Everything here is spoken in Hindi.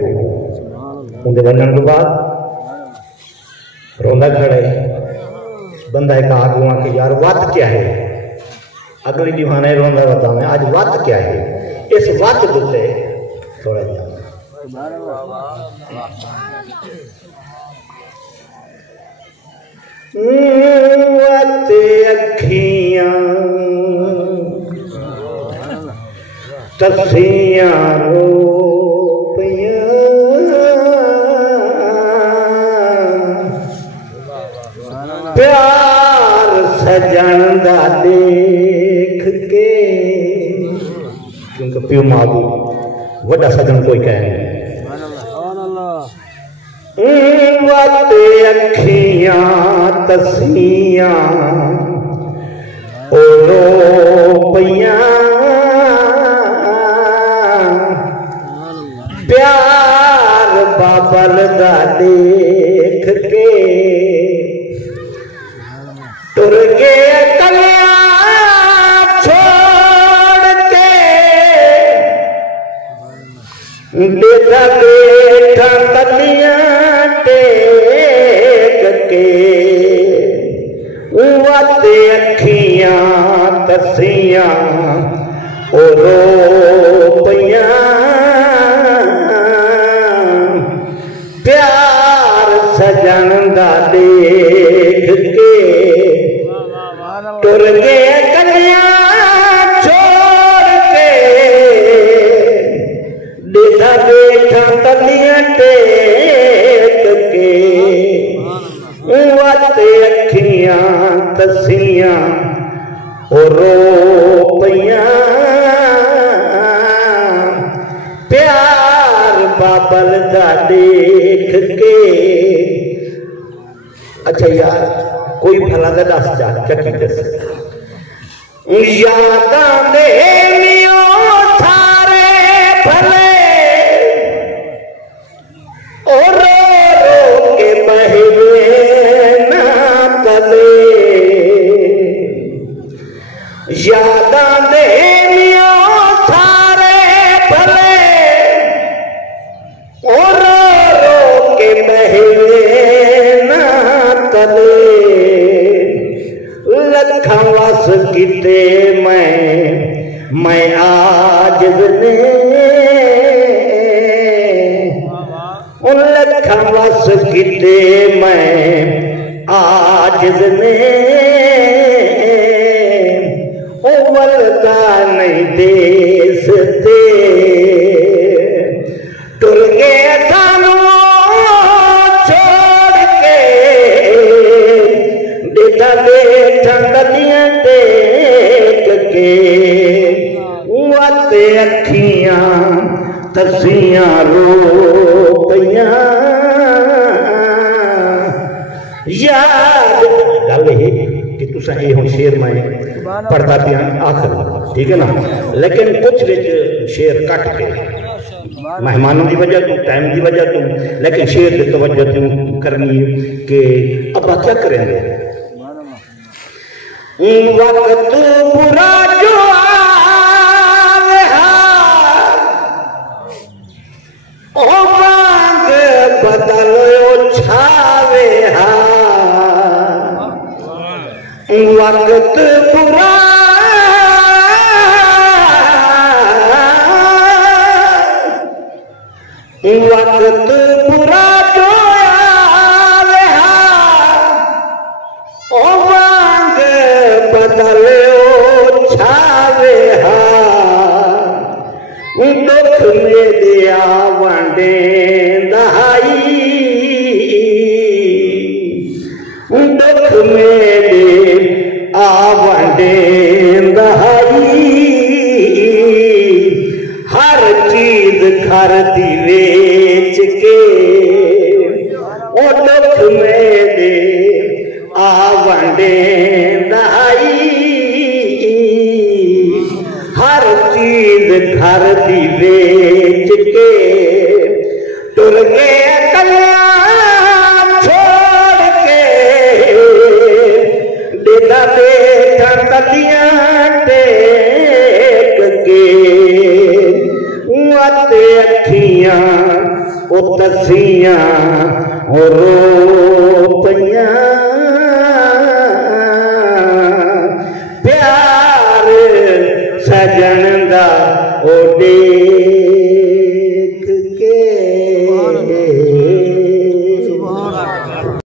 उनके बनने के बाद रोंदा खड़े बंदा एक आगू आके यार वत क्या है अगली दीवाने रोंदा बता मैं आज वत क्या है इस वत गुस्से थोड़ा जा वत अखियां तसियां रो प्यार सजन दा देख के क्योंकि प्यो मां को वड्डा सजन कोई कह नहीं वत अखियां तसियां ओ रो पिया प्यार बाबल दा देख के टुर गए कलिया छोड़ के बेटा बेटा कलिया टेक के वत अखियां तसियां ओ रो पिया प्यार सजन दा देख के टुर गए कलिया छोड़ के बेटा बेटा कलिया टेक के वत अखियां तसियां ओ रो पिया प्यार बाबल दा देख के। अच्छा यार कोई भला दा दस जा चकी दस यादां दे लियो सारे भले ओ रो रो के बहवे ना पले यादां दे लियो सारे भले ओ रो रो के बहवे ना तले लखा वस किते मैं आज ने लखा वस किते मैं आज ने ओ वलदा नहीं देश ते टुर गए सानू छोड़ के बेटा बेटा कलियां टेक के वत अखियां तसियां रो पिया याद गल है कि तुसा ये हुण शेर मैं पढ़ता पिया आखिर ठीक है ना लेकिन कुछ विच शेर कट के मेहमानों की वजह तू टाइम की वजह तू लेकिन शेर की तवज्जो तू करनी कि अब्बा क्या करेंगे वक्त बुरा जो ओ मांग बदलो छावे वक्त बुरा वक्त बुरा जो आवे ओ मांग बदले ओ छावे दुख में दिया वंडे दहाई दुख में दे आवंडे दहाई हर चीज घर दी वेच के ओ दुख में दे आवंडे दहाई हर चीज घर दी बेच के टुर गए कलिया छोड़ के बेटा बेटा कलिया टेक के वत अखियां ओ तसियां रो पइयां प्यार सजन दा ओ